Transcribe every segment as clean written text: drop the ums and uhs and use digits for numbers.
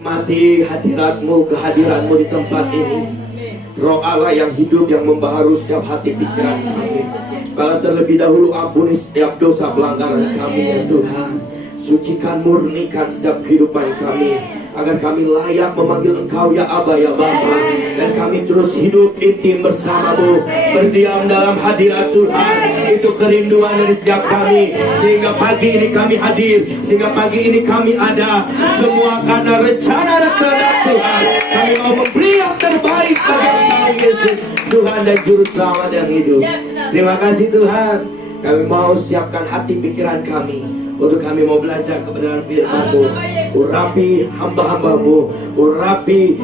Mati hadiratmu, kehadiranmu di tempat ini. Roh Allah yang hidup, yang membaharui setiap hati pikiran kami. Kalau terlebih dahulu ampuni setiap dosa pelanggaran kami ya Tuhan. Sucikan, murnikan setiap kehidupan kami, agar kami layak memanggil Engkau ya Aba ya Bapa. Dan kami terus hidup intim bersamamu, berdiam dalam hadirat Tuhan. Itu kerinduan dari setiap kami. Sehingga pagi ini kami hadir, sehingga pagi ini kami ada, semua karena rencana dan kehendak Tuhan. Kami mau memberi yang terbaik pada Engkau Yesus, Tuhan dan Juru Selamat yang hidup. Terima kasih Tuhan. Kami mau siapkan hati pikiran kami untuk kami mau belajar kebenaran firman-Mu. Urapi hamba-hamba-Mu, urapi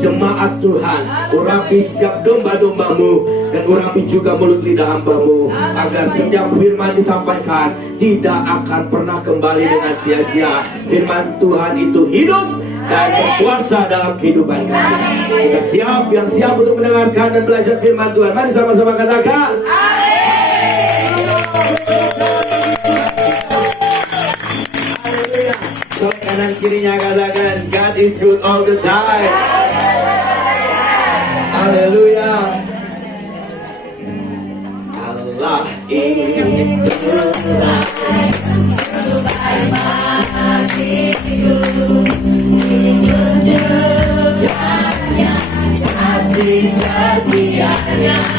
jemaat Tuhan, urapi setiap domba-domba-Mu, dan urapi juga mulut lidah hamba-Mu, agar setiap firman disampaikan tidak akan pernah kembali dengan sia-sia. Firman Tuhan itu hidup dan berkuasa dalam kehidupan kami. Kita siap, yang siap untuk mendengarkan dan belajar firman Tuhan. Mari sama-sama katakan kanan kirinya katakan God is good all the time. Haleluya. Allah itu kasih setianya yang menyediakan yang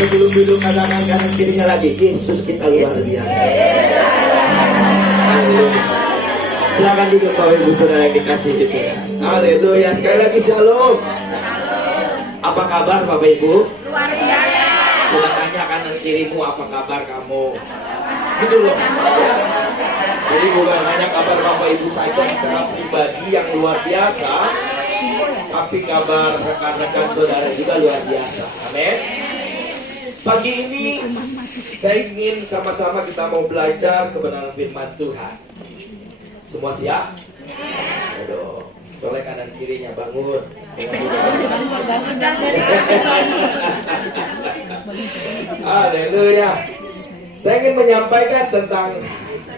sebelum dulu katakan kanan kirinya lagi, Yesus kita luar biasa. Silakan duduk Bapak Ibu Saudara yang dikasih itu. Haleluya. Sekali lagi shalom. Apa kabar Bapak Ibu? Luar biasa. Sudah tanya kanan kirimu apa kabar kamu? Gitu loh. Jadi bukan hanya kabar Bapak Ibu saja secara pribadi yang luar biasa, tapi kabar rekan-rekan saudara juga luar biasa. Amin. Pagi ini saya ingin sama-sama kita mau belajar kebenaran firman Tuhan. Semua siap? Aduh, soleh kanan kirinya bangun. Haleluya. Saya ingin menyampaikan tentang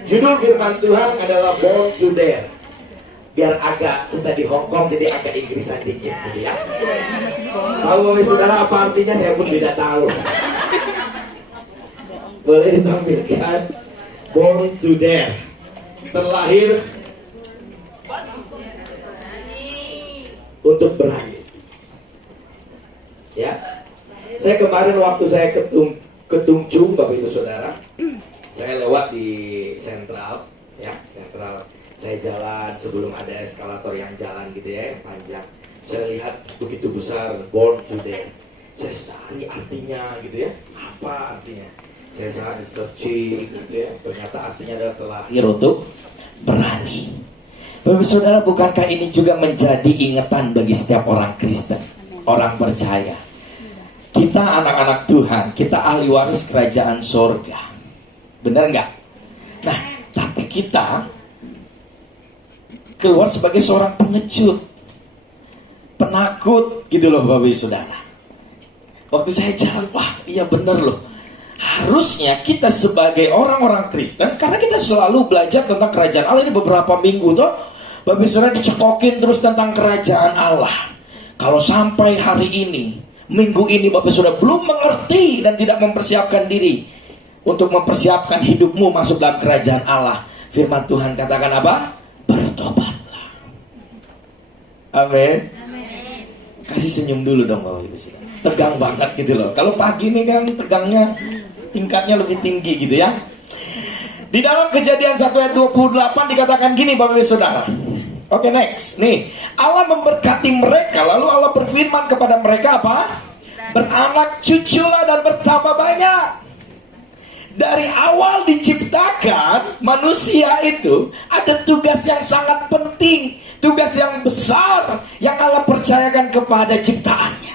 judul firman Tuhan adalah Born to Dare. Biar agak kita di Hong Kong jadi agak Inggrisan dikit gitu ya. Tahu saudara apa artinya, saya pun tidak tahu. Boleh ditampilkan Born to dare. Terlahir untuk berani. Ya. Saya kemarin waktu saya ke Tungcung, Bapak Ibu Saudara, saya lewat di Sentral, ya, Sentral. Saya jalan sebelum ada eskalator yang jalan gitu ya, yang panjang. Saya lihat begitu besar Born to dare. Saya cari artinya gitu ya. Apa artinya? Saya sangat searching gitu ya. Ternyata artinya adalah terlahir untuk berani. Bapak Saudara, bukankah ini juga menjadi ingatan bagi setiap orang Kristen, orang percaya? Kita anak-anak Tuhan, kita ahli waris kerajaan sorga. Benar nggak? Nah, tapi kita keluar sebagai seorang pengecut, penakut gitu loh Bapak Saudara. Waktu saya jalan, wah iya benar loh. Harusnya kita sebagai orang-orang Kristen, karena kita selalu belajar tentang kerajaan Allah ini beberapa minggu tuh, Bapak Saudara dicekokin terus tentang kerajaan Allah. Kalau sampai hari ini, minggu ini Bapak Saudara belum mengerti dan tidak mempersiapkan diri untuk mempersiapkan hidupmu masuk dalam kerajaan Allah, firman Tuhan katakan apa? Bertobatlah. Amin. Kasih senyum dulu dong Bapak Ibu Saudara. Tegang banget gitu loh. Kalau pagi ini kan tegangnya tingkatnya lebih tinggi gitu ya. Di dalam Kejadian 1 ayat 28 dikatakan gini Bapak Ibu Saudara. Oke, next. Nih, Allah memberkati mereka, lalu Allah berfirman kepada mereka apa? Beranak cuculah dan bertambah banyak. Dari awal diciptakan, manusia itu ada tugas yang sangat penting, tugas yang besar yang Allah percayakan kepada ciptaannya.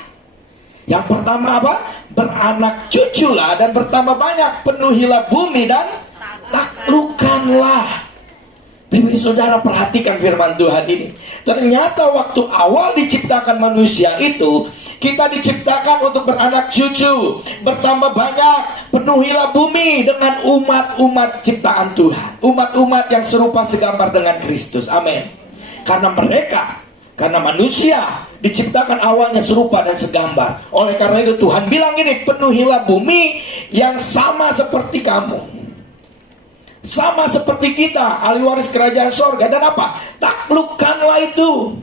Yang pertama apa? Beranak cuculah dan bertambah banyak, penuhilah bumi dan taklukkanlah. Bapak Saudara, perhatikan firman Tuhan ini. Ternyata waktu awal diciptakan manusia itu, kita diciptakan untuk beranak cucu, bertambah banyak, penuhilah bumi dengan umat-umat ciptaan Tuhan, umat-umat yang serupa segambar dengan Kristus. Amin. Karena manusia diciptakan awalnya serupa dan segambar. Oleh karena itu Tuhan bilang gini, penuhilah bumi yang sama seperti kamu, sama seperti kita, ahli waris kerajaan sorga. Dan apa? Taklukkanlah itu.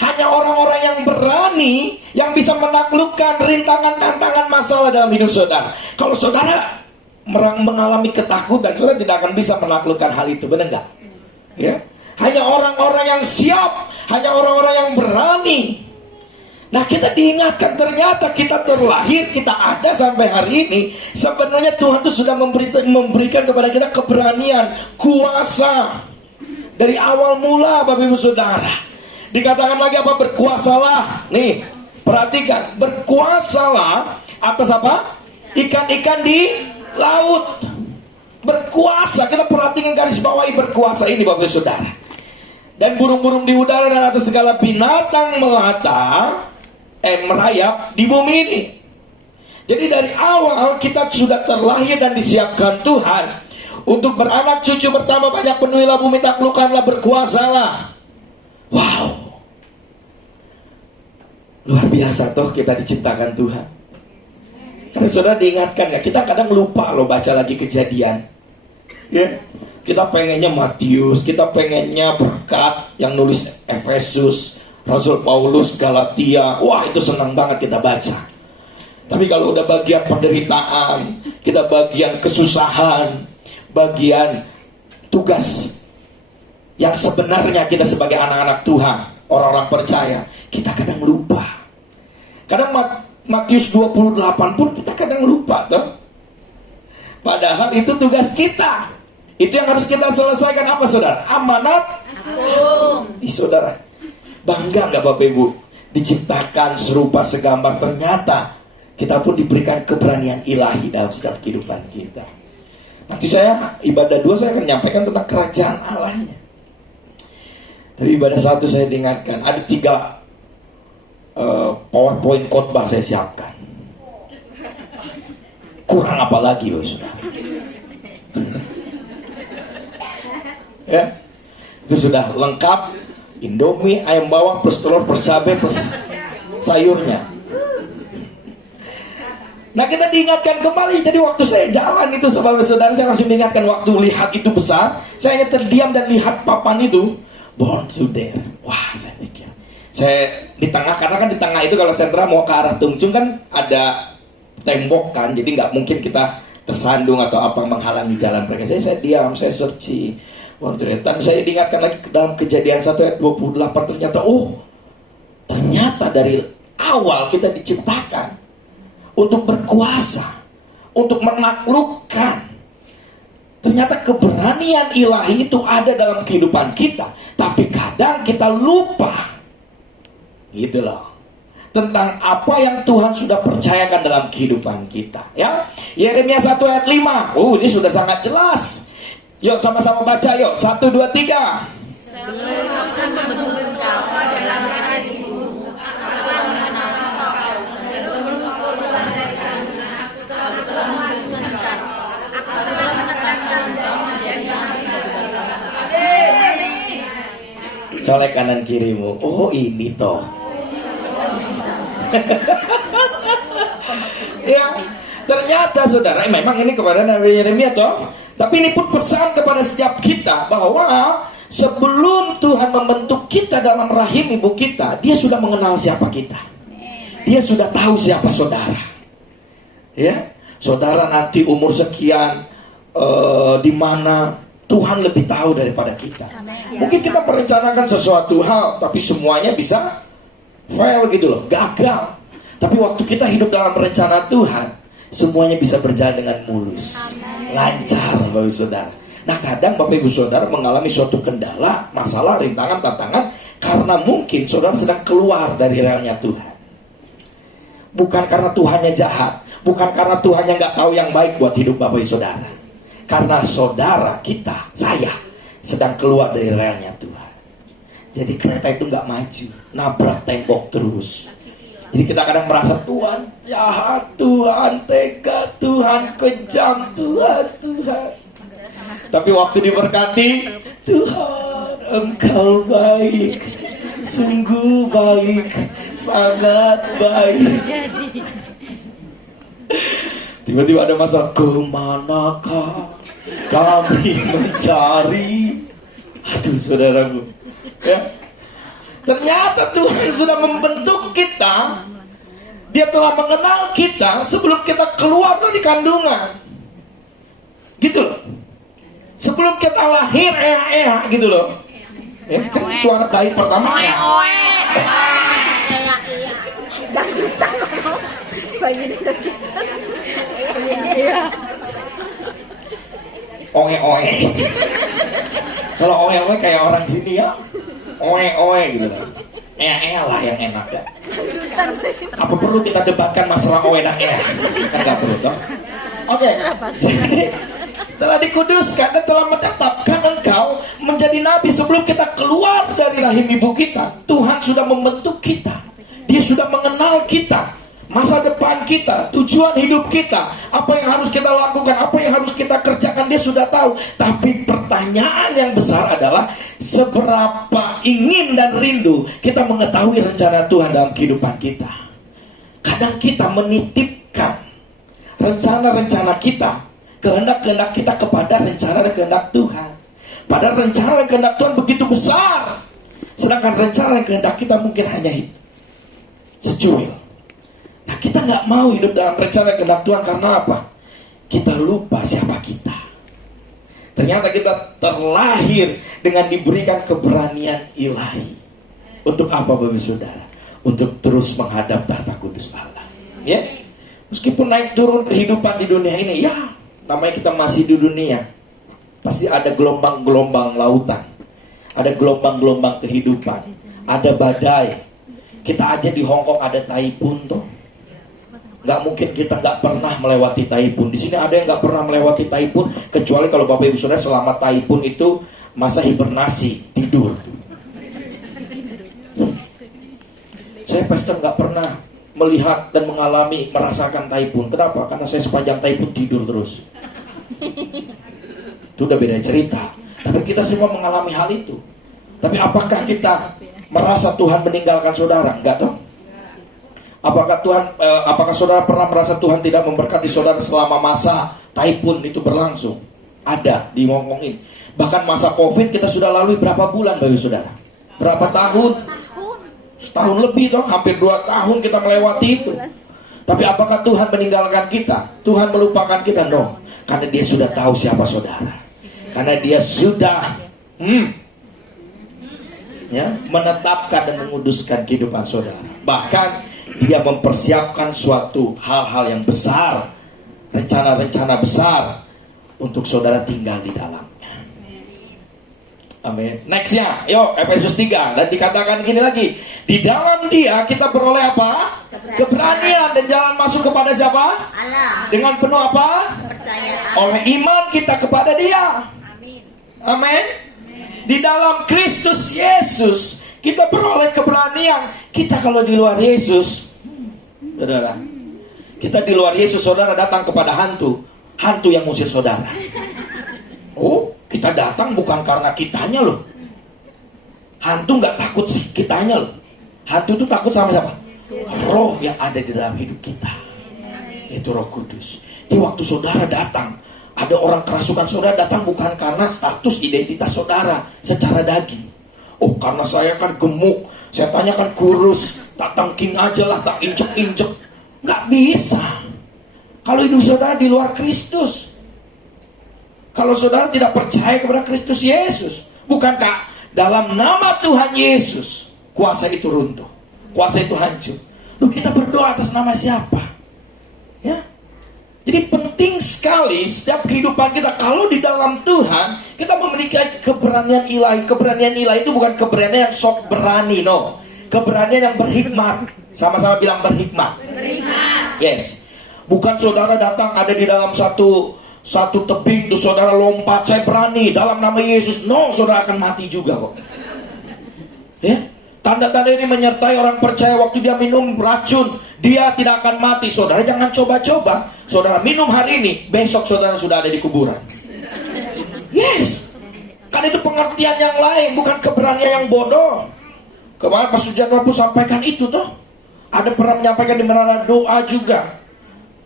Hanya orang-orang yang berani yang bisa menaklukkan rintangan, tantangan, masalah dalam hidup saudara. Kalau saudara mengalami ketakutan, saudara tidak akan bisa menaklukkan hal itu. Benar nggak? Ya. Hanya orang-orang yang siap, hanya orang-orang yang berani. Nah, kita diingatkan ternyata kita terlahir, kita ada sampai hari ini. Sebenarnya Tuhan itu sudah memberikan kepada kita keberanian, kuasa. Dari awal mula Bapak Ibu Saudara. Dikatakan lagi apa? Berkuasalah. Nih, perhatikan. Berkuasalah atas apa? Ikan-ikan di laut. Berkuasa. Kita perhatikan garis bawahi berkuasa ini Bapak Ibu Saudara. Dan burung-burung di udara dan atas segala binatang melata, merayap di bumi ini. Jadi dari awal kita sudah terlahir dan disiapkan Tuhan untuk beranak cucu, bertambah banyak, penuhilah bumi, taklukkanlah, berkuasalah. Wow, luar biasa toh kita diciptakan Tuhan. Karena saudara diingatkan ya, kita kadang lupa loh baca lagi Kejadian. Ya, kita pengennya Matius, kita pengennya berkat yang nulis Efesus, Rasul Paulus, Galatia. Wah, itu senang banget kita baca. Tapi kalau udah bagian penderitaan, kita bagian kesusahan, bagian tugas yang sebenarnya kita sebagai anak-anak Tuhan, orang-orang percaya, kita kadang lupa. Kadang Matius 28 pun kita kadang lupa toh. Padahal itu tugas kita. Itu yang harus kita selesaikan apa saudara? Amanat. Saudara, bangga nggak Bapak Ibu? Diciptakan serupa segambar. Ternyata kita pun diberikan keberanian ilahi dalam setiap kehidupan kita. Nanti saya ibadah 2 saya akan menyampaikan tentang kerajaan Allahnya. Tapi ibadah 1 saya diingatkan ada 3 PowerPoint khotbah saya siapkan. Kurang apa lagi Bapak Saudara? Ya, itu sudah lengkap. Indomie, ayam bawang, plus telur, plus cabai, plus sayurnya. Nah, kita diingatkan kembali. Jadi waktu saya jalan itu saudara-saudara, saya langsung diingatkan waktu lihat itu besar. Saya hanya terdiam dan lihat papan itu, Born to Dare. Wah, saya pikir, saya di tengah, karena kan di tengah itu kalau sentra mau ke arah Tungcung kan ada tembok kan, jadi nggak mungkin kita tersandung atau apa menghalangi jalan mereka. Saya diam, saya searching. Dan saya diingatkan lagi dalam Kejadian 1 ayat 28, ternyata dari awal kita diciptakan untuk berkuasa, untuk menaklukkan. Ternyata keberanian ilahi itu ada dalam kehidupan kita, tapi kadang kita lupa, gitu loh, tentang apa yang Tuhan sudah percayakan dalam kehidupan kita. Ya, Yeremia 1 ayat 5. Ini sudah sangat jelas. Yuk sama-sama baca yuk. 1, 2, 3. Sebelum aku membentuk kau dalam rahim ibumu, aku telah mengenal kau. Sebelum kau keluar dari kandungan, aku telah menentukan kau. Aku telah menetapkan kau menjadi anak bangsa. Colek kanan kirimu. Oh, ini toh. Ya, ternyata saudara, memang ini kepada Nabi Yeremia toh. Tapi ini pun pesan kepada setiap kita bahwa sebelum Tuhan membentuk kita dalam rahim ibu kita, Dia sudah mengenal siapa kita. Dia sudah tahu siapa saudara. Ya, saudara nanti umur sekian, di mana Tuhan lebih tahu daripada kita. Mungkin kita merencanakan sesuatu hal, tapi semuanya bisa fail gitu loh, gagal. Tapi waktu kita hidup dalam rencana Tuhan, semuanya bisa berjalan dengan mulus, lancar, Bapak Ibu Saudara. Nah, kadang Bapak Ibu Saudara mengalami suatu kendala, masalah, rintangan, tantangan, karena mungkin saudara sedang keluar dari relnya Tuhan. Bukan karena Tuhannya jahat, bukan karena Tuhannya nggak tahu yang baik buat hidup Bapak Ibu Saudara. Karena saudara kita, saya, sedang keluar dari relnya Tuhan. Jadi kereta itu nggak maju, nabrak tembok terus. Jadi kita kadang merasa Tuhan jahat, Tuhan tega, Tuhan kejam, Tuhan. Tapi waktu diberkati, Tuhan Engkau baik, sungguh baik, sangat baik. Tiba-tiba ada masalah, kemanakah kami mencari? Aduh saudaraku, ya. Ternyata Tuhan sudah membentuk kita. Dia telah mengenal kita sebelum kita keluar dari kandungan. Gitu loh. Sebelum kita lahir, gitu loh. Ya, kan suara bayi pertama ya. Oe. Kalau oe kayak orang sini ya. Oe gitu lah. Lah yang enak ya. Apa perlu kita debatkan masalah oe dan Kan gak perlu toh. Oke. Jadi telah dikuduskan dan telah menetapkan engkau menjadi nabi sebelum kita keluar dari rahim ibu kita. Tuhan sudah membentuk kita. Dia sudah mengenal kita, masa depan kita, tujuan hidup kita, apa yang harus kita lakukan, apa yang harus kita kerjakan, Dia sudah tahu. Tapi pertanyaan yang besar adalah seberapa ingin dan rindu kita mengetahui rencana Tuhan dalam kehidupan kita. Kadang kita menitipkan rencana-rencana kita, kehendak-kehendak kita kepada rencana dan kehendak Tuhan. Padahal rencana dan kehendak Tuhan begitu besar, sedangkan rencana dan kehendak kita mungkin hanya secuil. Nah, kita nggak mau hidup dalam rencana dan kehendak Tuhan karena apa? Kita lupa siapa kita. Ternyata kita terlahir dengan diberikan keberanian ilahi. Untuk apa Bapak Saudara? Untuk terus menghadap tahta kudus Allah. Ya, meskipun naik turun kehidupan di dunia ini, ya, namanya kita masih di dunia. Pasti ada gelombang-gelombang lautan, ada gelombang-gelombang kehidupan, ada badai. Kita aja di Hongkong ada taipun tuh. Gak mungkin kita gak pernah melewati taipun. Di sini ada yang gak pernah melewati taipun, kecuali kalau Bapak Ibu Saudara selama taipun itu masa hibernasi, tidur. Saya pastor gak pernah melihat dan mengalami, merasakan taipun. Kenapa? Karena saya sepanjang taipun tidur terus. Itu udah beda cerita. Tapi kita semua mengalami hal itu. Tapi apakah kita merasa Tuhan meninggalkan saudara? Enggak dong. Apakah saudara pernah merasa Tuhan tidak memberkati saudara selama masa typhoon itu berlangsung? Ada, diomongin. Bahkan masa COVID kita sudah lalui berapa bulan bagi saudara? Berapa tahun? Setahun lebih toh, hampir 2 tahun kita melewati itu. Tapi apakah Tuhan meninggalkan kita? Tuhan melupakan kita? No. Karena dia sudah tahu siapa saudara. Karena dia sudah menetapkan dan menguduskan kehidupan saudara. Bahkan dia mempersiapkan suatu hal-hal yang besar, rencana-rencana besar untuk saudara tinggal di dalamnya. Amin. Nextnya, yuk Efesus 3. Dan dikatakan gini lagi, di dalam dia kita beroleh apa? Keberanian dan jalan masuk kepada siapa? Allah. Dengan penuh apa? Percayaan. Oleh iman kita kepada dia. Amin. Amin. Di dalam Kristus Yesus kita beroleh keberanian. Kita kalau di luar Yesus, saudara, kita di luar Yesus, saudara datang kepada hantu yang ngusir saudara. Oh, kita datang bukan karena kitanya loh. Hantu nggak takut sih kitanya loh. Hantu itu takut sama siapa? Roh yang ada di dalam hidup kita. Itu Roh Kudus. Di waktu saudara datang, ada orang kerasukan saudara datang bukan karena status identitas saudara secara daging. Oh, karena saya kan gemuk, saya tanyakan kurus, tak tangking aja lah, tak injek-injek. Nggak bisa. Kalau hidup saudara di luar Kristus, kalau saudara tidak percaya kepada Kristus Yesus, bukankah dalam nama Tuhan Yesus kuasa itu runtuh, kuasa itu hancur? Loh, kita berdoa atas nama siapa? Ya. Jadi penting sekali setiap kehidupan kita, kalau di dalam Tuhan kita memiliki keberanian ilahi. Keberanian ilahi itu bukan keberanian yang sok berani, no. Keberanian yang berhikmat. Sama-sama bilang berhikmat. Berhikmat. Yes. Bukan saudara datang ada di dalam satu tebing, tuh saudara lompat, saya berani dalam nama Yesus. No, saudara akan mati juga kok. Ya, tanda-tanda ini menyertai orang percaya waktu dia minum racun, dia tidak akan mati. Saudara jangan coba-coba. Saudara minum hari ini, besok saudara sudah ada di kuburan. Yes, kan itu pengertian yang lain, bukan keberanian yang bodoh. Kemarin Pastor Jadwal pun sampaikan itu toh. Ada pernah menyampaikan di menara doa juga.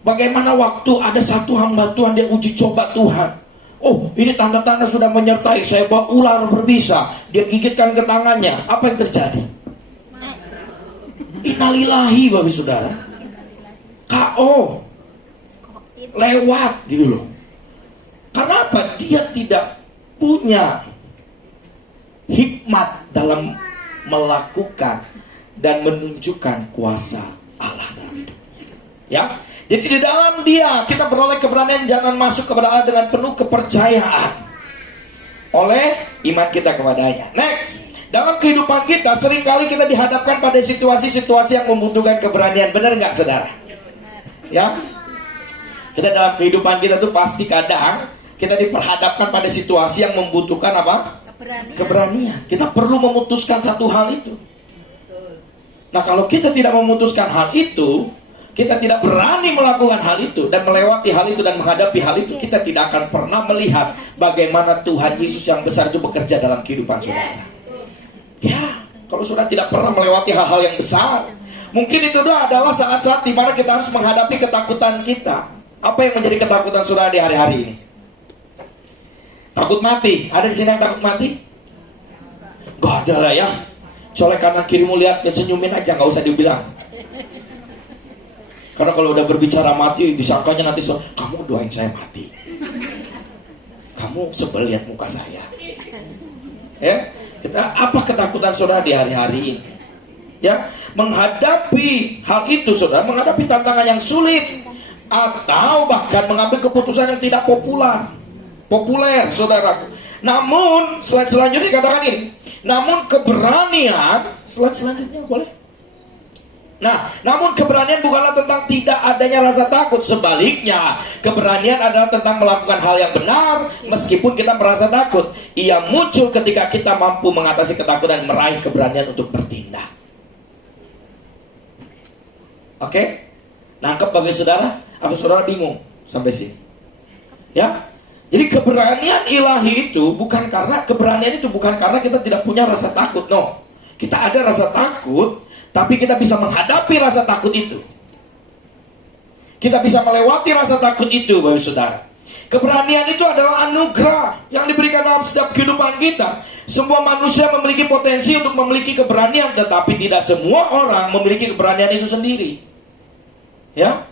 Bagaimana waktu ada satu hamba Tuhan dia uji coba Tuhan. Oh, ini tanda-tanda sudah menyertai. Saya bawa ular berbisa, dia gigitkan ke tangannya. Apa yang terjadi? Innalillahi bagi saudara. KO. Lewat gitu loh. Karena apa? Dia tidak punya hikmat dalam melakukan dan menunjukkan kuasa Allah dalam hidupnya. Ya. Jadi di dalam dia kita beroleh keberanian jangan masuk kepada Allah dengan penuh kepercayaan oleh iman kita kepadanya. Next, dalam kehidupan kita seringkali kita dihadapkan pada situasi-situasi yang membutuhkan keberanian. Benar nggak saudara? Ya, kita dalam kehidupan kita tuh pasti kadang kita diperhadapkan pada situasi yang membutuhkan apa? Keberanian. Kita perlu memutuskan satu hal itu. Nah, kalau kita tidak memutuskan hal itu, kita tidak berani melakukan hal itu dan melewati hal itu dan menghadapi hal itu, kita tidak akan pernah melihat bagaimana Tuhan Yesus yang besar itu bekerja dalam kehidupan saudara. Ya, kalau saudara tidak pernah melewati hal-hal yang besar, mungkin itu adalah saat-saat di mana kita harus menghadapi ketakutan kita. Apa yang menjadi ketakutan saudara di hari-hari ini? Takut mati. Ada di sini yang takut mati? Gak ada lah ya. Colek kanan kirimu, lihat, kesenyumin aja, gak usah dibilang. Karena kalau udah berbicara mati, disangkanya nanti kamu doain saya mati. Kamu sebel lihat muka saya. Ya, apa ketakutan saudara di hari-hari ini? Ya, menghadapi hal itu saudara, menghadapi tantangan yang sulit, atau bahkan mengambil keputusan yang tidak populer, saudara. Namun slide selanjutnya katakan ini. Namun keberanian, slide selanjutnya boleh? Nah, namun keberanian bukanlah tentang tidak adanya rasa takut. Sebaliknya, keberanian adalah tentang melakukan hal yang benar meskipun kita merasa takut. Ia muncul ketika kita mampu mengatasi ketakutan dan meraih keberanian untuk bertindak. Oke? Nangkep bagi saudara? Apa saudara bingung sampai sini? Ya? Jadi keberanian ilahi itu bukan karena kita tidak punya rasa takut. No. Kita ada rasa takut, Tapi kita bisa menghadapi rasa takut itu. Kita bisa melewati rasa takut itu, Bapak Saudara. Keberanian itu adalah anugerah yang diberikan dalam setiap kehidupan kita. Semua manusia memiliki potensi untuk memiliki keberanian, tetapi tidak semua orang memiliki keberanian itu sendiri. Ya,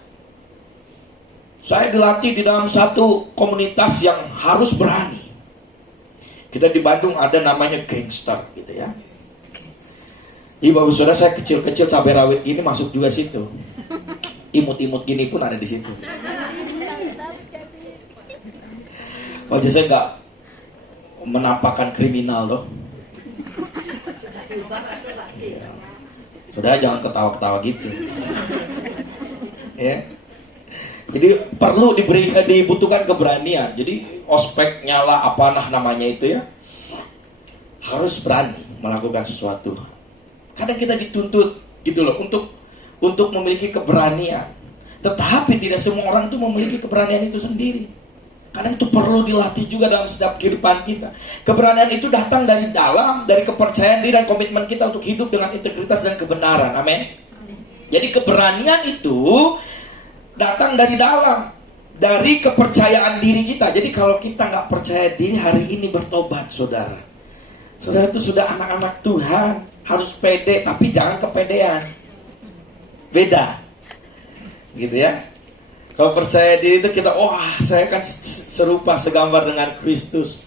saya dilatih di dalam satu komunitas yang harus berani. Kita di Bandung ada namanya gangster, gitu ya. Bapak Saudara, saya kecil-kecil cabai rawit gini masuk juga situ. Imut-imut gini pun ada di situ. Wajah saya nggak menampakkan kriminal loh. Saudara jangan ketawa-ketawa gitu. Ya. Jadi perlu dibutuhkan keberanian. Jadi ospek nyala apa namanya itu ya, harus berani melakukan sesuatu. Kadang kita dituntut gitu loh untuk memiliki keberanian. Tetapi tidak semua orang itu memiliki keberanian itu sendiri. Kadang itu perlu dilatih juga dalam setiap kehidupan kita. Keberanian itu datang dari dalam, dari kepercayaan diri dan komitmen kita untuk hidup dengan integritas dan kebenaran. Amin. Jadi keberanian itu datang dari dalam, dari kepercayaan diri kita. Jadi kalau kita nggak percaya diri, hari ini bertobat, saudara. Saudara itu sudah anak-anak Tuhan, harus pede, tapi jangan kepedean. Beda, gitu ya. Kalau percaya diri itu kita, wah saya kan serupa, segambar dengan Kristus.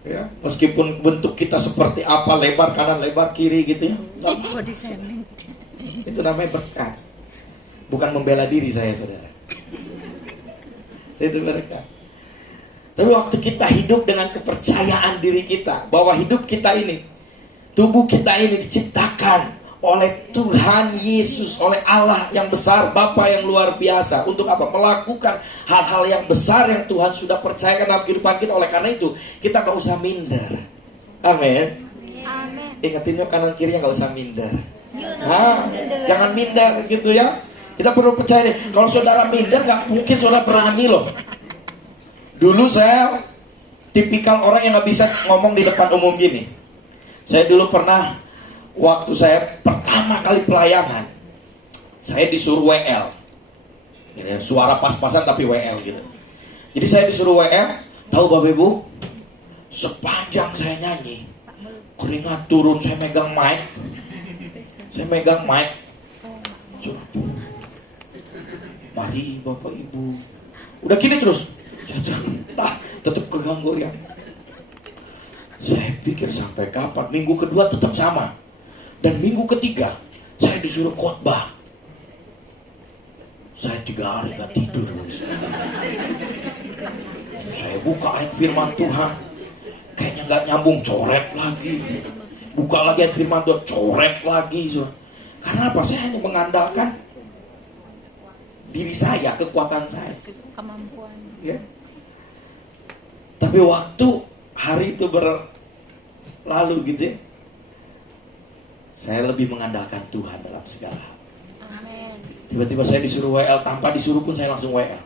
Ya, meskipun bentuk kita seperti apa, lebar kanan, lebar kiri gitu ya. Itu namanya berkat. Bukan membela diri saya, saudara. Itu berkat. Tapi waktu kita hidup dengan kepercayaan diri kita, bahwa hidup kita ini, tubuh kita ini diciptakan oleh Tuhan Yesus, oleh Allah yang besar, Bapa yang luar biasa. Untuk apa? Melakukan hal-hal yang besar yang Tuhan sudah percayakan dalam kehidupan kita. Oleh karena itu, kita gak usah minder. Amin. Ingatin yuk kanan kirinya, gak usah minder. Jangan minder gitu ya. Kita perlu percaya. Kalau saudara minder, gak mungkin saudara berani loh. Dulu saya tipikal orang yang gak bisa ngomong di depan umum gini. Saya dulu pernah, waktu saya pertama kali pelayanan, saya disuruh WL, suara pas-pasan tapi WL gitu. Jadi saya disuruh WL, tahu Bapak Ibu, sepanjang saya nyanyi, keringat turun, saya megang mic, mari Bapak Ibu, udah gini terus, tetap keganggu ya. Saya pikir sampai kapan, minggu kedua tetap sama. Dan minggu ketiga, saya disuruh khotbah. Saya 3 hari gak tidur. Saya buka ayat firman Tuhan, kayaknya gak nyambung, coret lagi. Buka lagi ayat firman Tuhan, coret lagi. Karena apa? Saya hanya mengandalkan diri saya, kekuatan saya, Kemampuan. ya. Tapi waktu hari itu berlalu gitu ya, saya lebih mengandalkan Tuhan dalam segala hal. Amin. Tiba-tiba saya disuruh WL, tanpa disuruh pun saya langsung WL.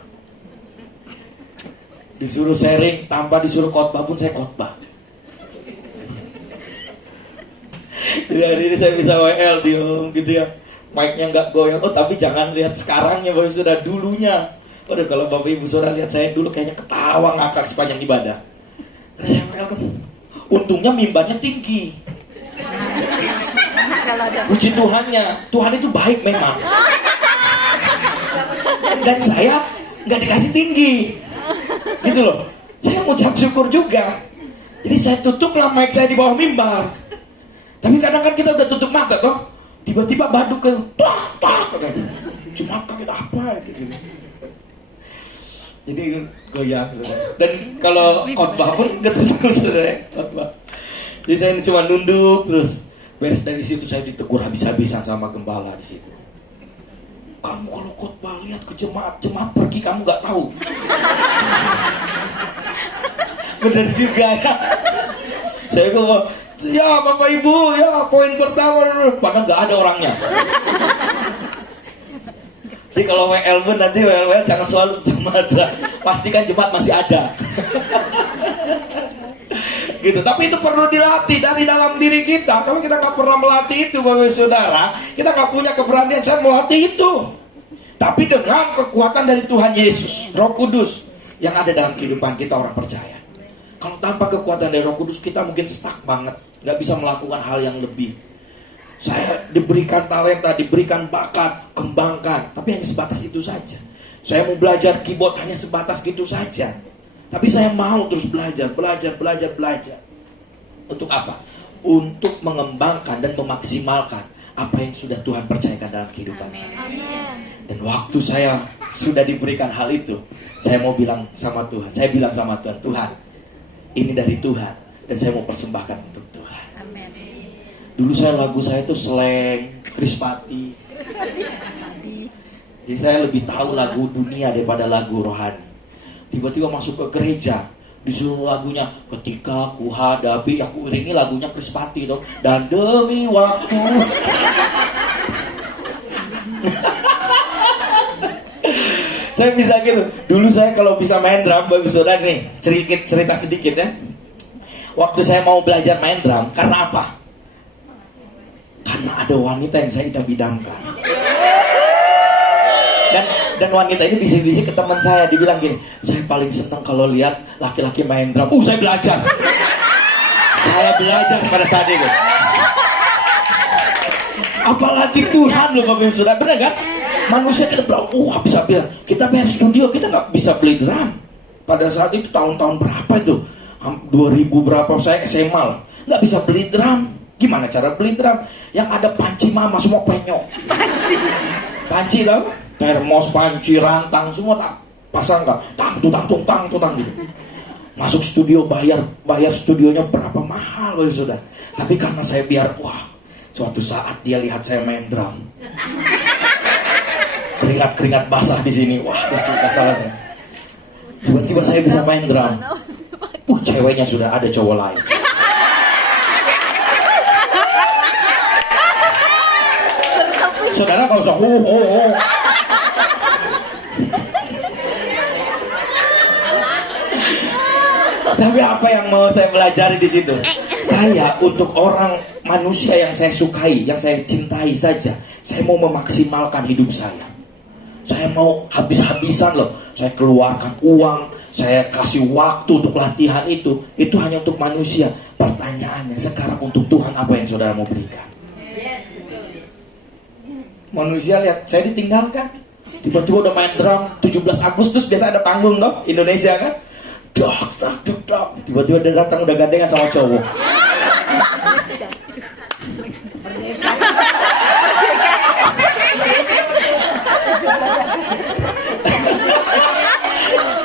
Disuruh sharing, tanpa disuruh khotbah pun saya khotbah. Jadi hari ini saya bisa WL diem gitu ya, mic-nya nggak goyang. Oh tapi jangan lihat sekarangnya, Bapak sudah dulunya. Waduh, kalau Bapak Ibu Saudara lihat saya dulu kayaknya ketawa ngakak sepanjang ibadah. Karena saya WL kan, untungnya mimbarnya tinggi. Puji Tuhannya, Tuhan itu baik memang. Dan saya nggak dikasih tinggi, gitu loh. Saya mau ucap syukur juga. Jadi saya tutuplah mic saya di bawah mimbar. Tapi kadang kan kita udah tutup mata toh, tiba-tiba baduk ke cuma kaget apa gitu. Jadi goyang saudara. Dan kalau khotbah pun ketutup saudara, khotbah. Jadi saya cuma nunduk terus. Beres dari situ saya ditegur habis-habisan sama gembala di situ. Kamu kalau khotbah lihat ke jemaat pergi, kamu nggak tahu. Bener juga ya. Saya ngomong, ya Bapak Ibu, ya poin pertama, padahal nggak ada orangnya. Jadi kalau WL pun nanti WL jangan selalu tutup mata, pastikan jemaat masih ada. Gitu. Tapi itu perlu dilatih dari dalam diri kita. Kalau kita nggak pernah melatih itu, Bapak Saudara, kita nggak punya keberanian saya melatih itu. Tapi dengan kekuatan dari Tuhan Yesus, Roh Kudus yang ada dalam kehidupan kita orang percaya. Kalau tanpa kekuatan dari Roh Kudus, kita mungkin stuck banget, nggak bisa melakukan hal yang lebih. Saya diberikan talenta, diberikan bakat, kembangkan, tapi hanya sebatas itu saja. Saya mau belajar keyboard hanya sebatas gitu saja. Tapi saya mau terus belajar. Untuk apa? Untuk mengembangkan dan memaksimalkan apa yang sudah Tuhan percayakan dalam kehidupan saya. Dan waktu saya sudah diberikan hal itu, saya mau bilang sama Tuhan. Saya bilang sama Tuhan, Tuhan, ini dari Tuhan. Dan saya mau persembahkan untuk Tuhan. Dulu lagu saya itu slang, Krispati. Jadi saya lebih tahu lagu dunia daripada lagu rohani. Tiba-tiba masuk ke gereja, disuruh lagunya ketika ku hadapi, aku iringi lagunya Krispati itu, dan demi waktu. Saya bisa gitu. Dulu saya kalau bisa main drum, Bapak Saudara nih, cerita sedikit ya. Waktu saya mau belajar main drum, karena apa? Karena ada wanita yang saya idam-idamkan. Dan wanita ini bisik-bisik ke teman saya, dibilang gini, saya paling senang kalau lihat laki-laki main drum. Saya belajar. Saya belajar pada saat itu. Apalagi Tuhan loh Bapak Saudara, benar kan? Manusia kita bilang, bisa bilang, kita bayar studio, kita nggak bisa beli drum. Pada saat itu tahun-tahun berapa itu? 2000 berapa, saya SMA lah. Nggak bisa beli drum. Gimana cara beli drum? Yang ada panci mama, semua penyok. Panci tau? Termos, panci, rantang, semua tak pasang nggak? Tang gitu. Masuk studio, bayar studionya berapa mahal loh sudah. Tapi karena saya biar, suatu saat dia lihat saya main drum. Keringat basah di sini, dia suka salah saya. Tiba-tiba saya bisa main drum. Ceweknya sudah ada cowok lain. Saudara kalau usah Tapi apa yang mau saya pelajari di situ? Saya untuk orang manusia yang saya sukai, yang saya cintai saja, saya mau memaksimalkan hidup saya. Saya mau habis-habisan loh. Saya keluarkan uang, saya kasih waktu untuk latihan itu. Itu hanya untuk manusia. Pertanyaannya sekarang untuk Tuhan apa yang saudara mau berikan? Manusia lihat saya ditinggalkan. Tiba-tiba udah main drum 17 Agustus biasa ada panggung dong Indonesia kan. Dak. Tiba-tiba dia datang udah gandengan sama cowok.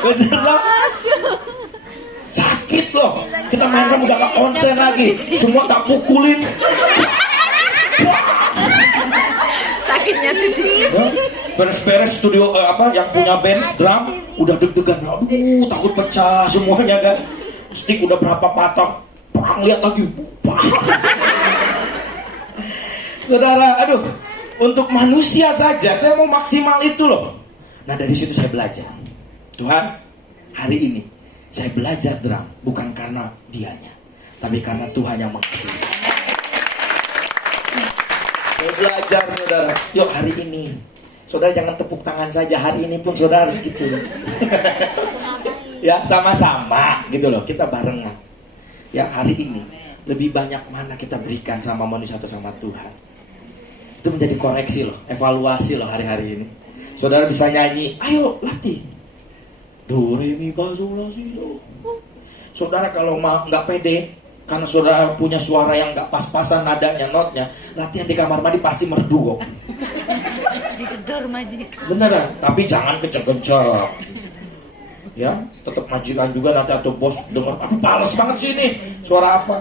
Bener loh. Sakit loh. Kita main drum udah gak konsen lagi. Semua tak pukulin. Sakitnya sedih. Beres-beres studio yang punya band drum udah deg-degan, takut pecah semuanya kan. Stick udah berapa patah, perang lihat lagi. Saudara, untuk manusia saja saya mau maksimal itu loh. Nah dari situ saya belajar. Tuhan, hari ini saya belajar drum bukan karena dianya, tapi karena Tuhan yang mengasihi saya. Saya belajar saudara. Yuk hari ini saudara jangan tepuk tangan saja, hari ini pun saudara harus gitu. Ya sama-sama gitu loh, kita barengan. Ya hari ini lebih banyak mana kita berikan sama manusia atau sama Tuhan. Itu menjadi koreksi loh, evaluasi loh hari-hari ini. Saudara bisa nyanyi, ayo latih. Do, re, mi, fa, sol, la, si, do. Saudara kalau nggak pede, karena saudara punya suara yang nggak pas-pasan nadanya, notnya, latihan di kamar mandi pasti merdu kok. Digedor majikan. Beneran, tapi jangan kenceng-kenceng. Ya, tetap majikan juga nanti atau bos dengar, aduh pales banget sih ini, suara apa?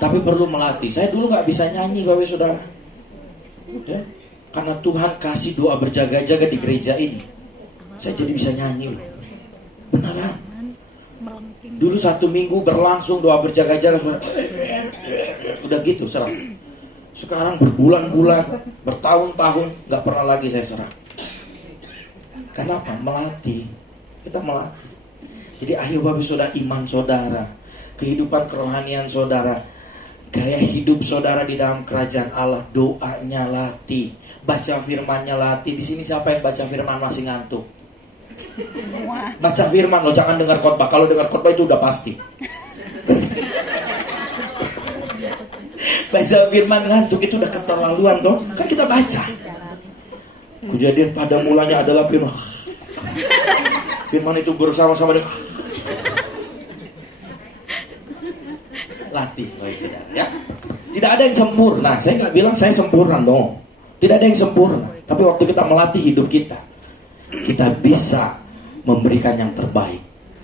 Tapi perlu melatih. Saya dulu nggak bisa nyanyi, Bapak Saudara. Ya, karena Tuhan kasih doa berjaga-jaga di gereja ini, saya jadi bisa nyanyi loh. Beneran. Dulu 1 minggu berlangsung doa berjaga-jaga, udah gitu serah. Sekarang berbulan-bulan, bertahun-tahun nggak pernah lagi saya serah. Kenapa? Melatih. Kita melatih. Jadi ayo Bapak Saudara, iman saudara, kehidupan kerohanian saudara, gaya hidup saudara di dalam kerajaan Allah, doanya latih, baca firmannya latih. Di sini siapa yang baca firman masih ngantuk? Baca firman loh, jangan dengar khotbah. Kalau dengar khotbah itu udah pasti. Baca firman ngantuk itu udah keterlaluan dong. Kan kita baca. Kejadian pada mulanya adalah firman. Firman itu bersama-sama dengan latih, saudara ya. Tidak ada yang sempurna. Saya nggak bilang saya sempurna, no. Tidak ada yang sempurna. Tapi waktu kita melatih hidup kita, kita bisa memberikan yang terbaik.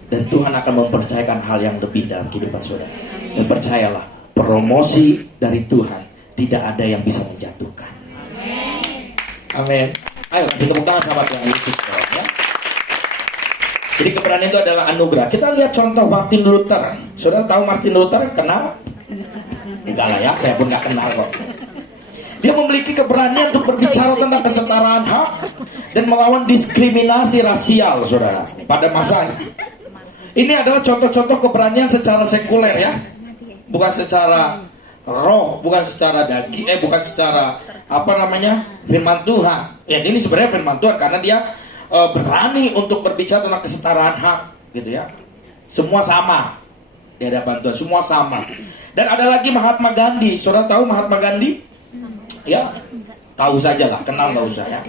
Dan Tuhan akan mempercayakan hal yang lebih dalam kehidupan saudara. Dan percayalah, promosi dari Tuhan tidak ada yang bisa menjatuhkan. Amin. Ayo kasih tepuk tangan sama Tuhan Yesus ya. Jadi keberanian itu adalah anugerah. Kita lihat contoh Martin Luther. Saudara tahu Martin Luther? Kenal? Enggak lah ya, saya pun nggak kenal kok. Dia memiliki keberanian untuk berbicara tentang kesetaraan hak dan melawan diskriminasi rasial, saudara, pada masanya. Ini adalah contoh-contoh keberanian secara sekuler ya, bukan secara roh, bukan secara daging, bukan secara firman Tuhan. Ya ini sebenarnya firman Tuhan karena dia berani untuk berbicara tentang kesetaraan hak, gitu ya. Semua sama di hadapan Tuhan, semua sama. Dan ada lagi Mahatma Gandhi. Saudara tahu Mahatma Gandhi? Ya, tahu saja lah, kenal nggak usah ya.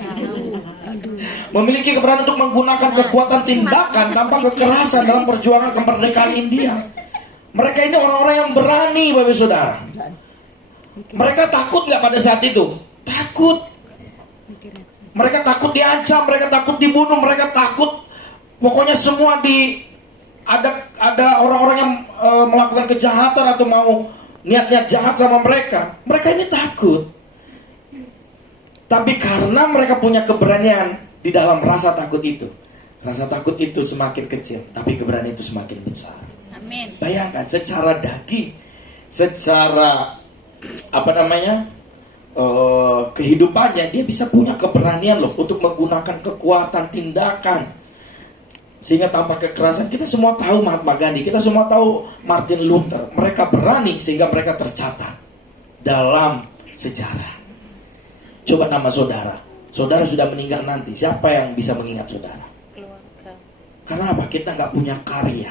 Memiliki keberanian untuk menggunakan kekuatan tindakan tanpa kekerasan dalam perjuangan kemerdekaan India. Mereka ini orang-orang yang berani, Bapak Saudara. Mereka takut nggak pada saat itu? Takut. Mereka takut diancam, mereka takut dibunuh, mereka takut. Pokoknya semua ada orang-orang yang melakukan kejahatan atau mau niat-niat jahat sama mereka. Mereka ini takut. Tapi karena mereka punya keberanian di dalam rasa takut itu. Rasa takut itu semakin kecil, tapi keberanian itu semakin besar. Amin. Bayangkan secara daging, secara kehidupannya dia bisa punya keberanian loh untuk menggunakan kekuatan tindakan sehingga tanpa kekerasan. Kita semua tahu Mahatma Gandhi, kita semua tahu Martin Luther. Mereka berani sehingga mereka tercatat dalam sejarah. Coba nama saudara, saudara sudah meninggal nanti, siapa yang bisa mengingat saudara? Keluarga. Karena apa? Kita nggak punya karya,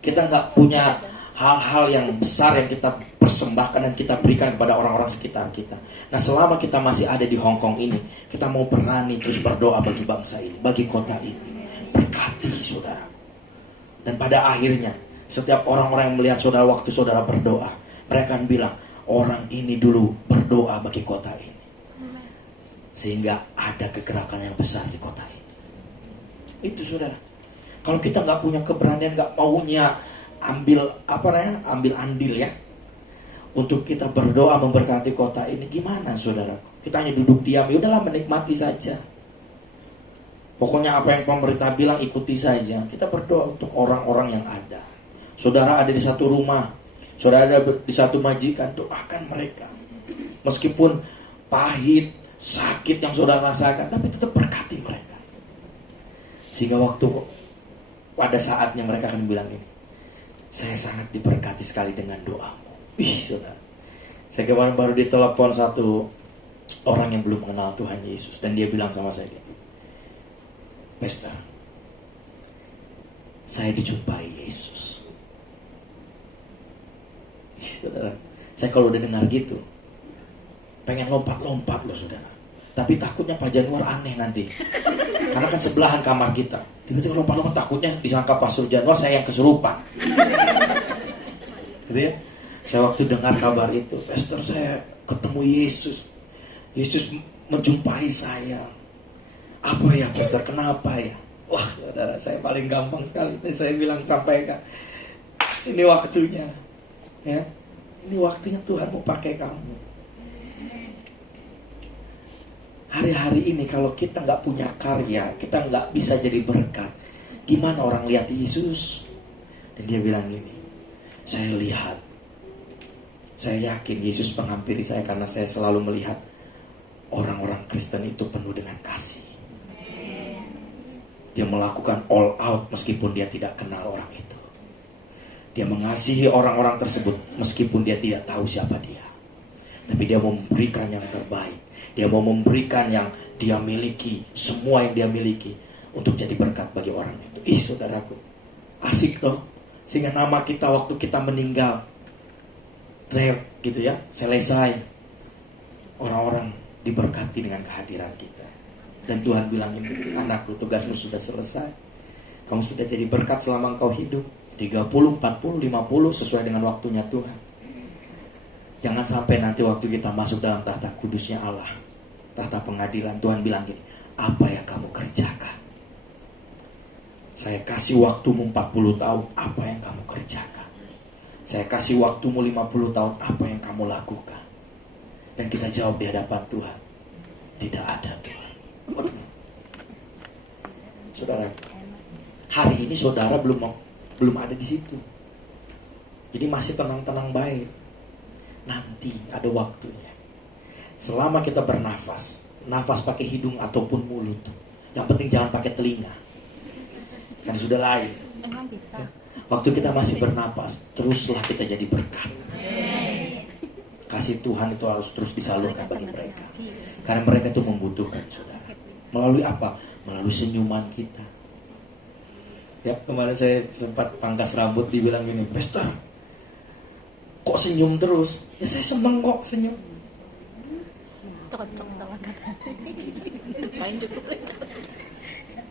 kita nggak punya hal-hal yang besar yang kita persembahkan dan kita berikan kepada orang-orang sekitar kita. Nah selama kita masih ada di Hong Kong ini, kita mau berani terus berdoa bagi bangsa ini, bagi kota ini. Berkati saudara. Dan pada akhirnya setiap orang-orang yang melihat saudara waktu saudara berdoa, mereka akan bilang, orang ini dulu berdoa bagi kota ini, sehingga ada kegerakan yang besar di kota ini. Itu saudara. Kalau kita nggak punya keberanian, nggak maunya ambil andil ya untuk kita berdoa memberkati kota ini, gimana saudara? Kita hanya duduk diam, ya udahlah menikmati saja. Pokoknya apa yang pemerintah bilang ikuti saja. Kita berdoa untuk orang-orang yang ada. Saudara ada di satu rumah, saudara ada di satu majikan, doakan mereka. Meskipun pahit, sakit yang saudara rasakan, tapi tetap berkati mereka. Sehingga waktu pada saatnya mereka akan bilang ini, saya sangat diberkati sekali dengan doamu. Saudara, saya kemarin baru ditelepon satu orang yang belum mengenal Tuhan Yesus, dan dia bilang sama saya, Pastor, saya dijumpai Yesus. Saudara, saya kalau udah dengar gitu, pengen lompat-lompat loh saudara. Tapi takutnya Pak Januar aneh nanti, karena kan sebelahan kamar kita. Tiba-tiba lompat-lompat, takutnya disangka Pastor Januar saya yang kesurupan. Gitu ya. Saya waktu dengar kabar itu, Pastor saya ketemu Yesus. Yesus menjumpai saya. Apa ya Pastor, kenapa ya? Wah saudara, saya paling gampang sekali. Dan saya bilang, sampaikan, ini waktunya ya. Ini waktunya Tuhan mau pakai kamu. Hari-hari ini kalau kita gak punya karya, kita gak bisa jadi berkat, gimana orang lihat Yesus? Dan dia bilang gini, saya lihat, saya yakin Yesus menghampiri saya karena saya selalu melihat orang-orang Kristen itu penuh dengan kasih. Dia melakukan all out meskipun dia tidak kenal orang itu. Dia mengasihi orang-orang tersebut meskipun dia tidak tahu siapa dia. Tapi dia mau memberikan yang terbaik. Dia mau memberikan yang dia miliki, semua yang dia miliki, untuk jadi berkat bagi orang itu. Saudaraku, asik toh. Sehingga nama kita waktu kita meninggal, gitu ya, selesai. Orang-orang diberkati dengan kehadiran kita. Dan Tuhan bilang ini, anakku, tugasmu sudah selesai. Kamu sudah jadi berkat selama engkau hidup. 30, 40, 50 sesuai dengan waktunya Tuhan. Jangan sampai nanti waktu kita masuk dalam tahta kudusnya Allah, tahta pengadilan, Tuhan bilang gini, apa yang kamu kerjakan? Saya kasih waktumu 40 tahun, apa yang kamu kerjakan? Saya kasih waktumu 50 tahun, apa yang kamu lakukan? Dan kita jawab di hadapan Tuhan, tidak ada Tuhan. Saudara, hari ini saudara belum ada di situ. Jadi masih tenang-tenang baik. Nanti ada waktunya. Selama kita bernafas, nafas pakai hidung ataupun mulut, yang penting jangan pakai telinga. Kan sudah lain. Emang bisa. Waktu kita masih bernapas, teruslah kita jadi berkat. Kasih Tuhan itu harus terus disalurkan bagi mereka. Karena mereka itu membutuhkan, saudara. Melalui apa? Melalui senyuman kita. Ya, kemarin saya sempat pangkas rambut, dibilang gini, Pastor, kok senyum terus? Ya saya seneng kok senyum. Cocok dengan kata. Kain cukup.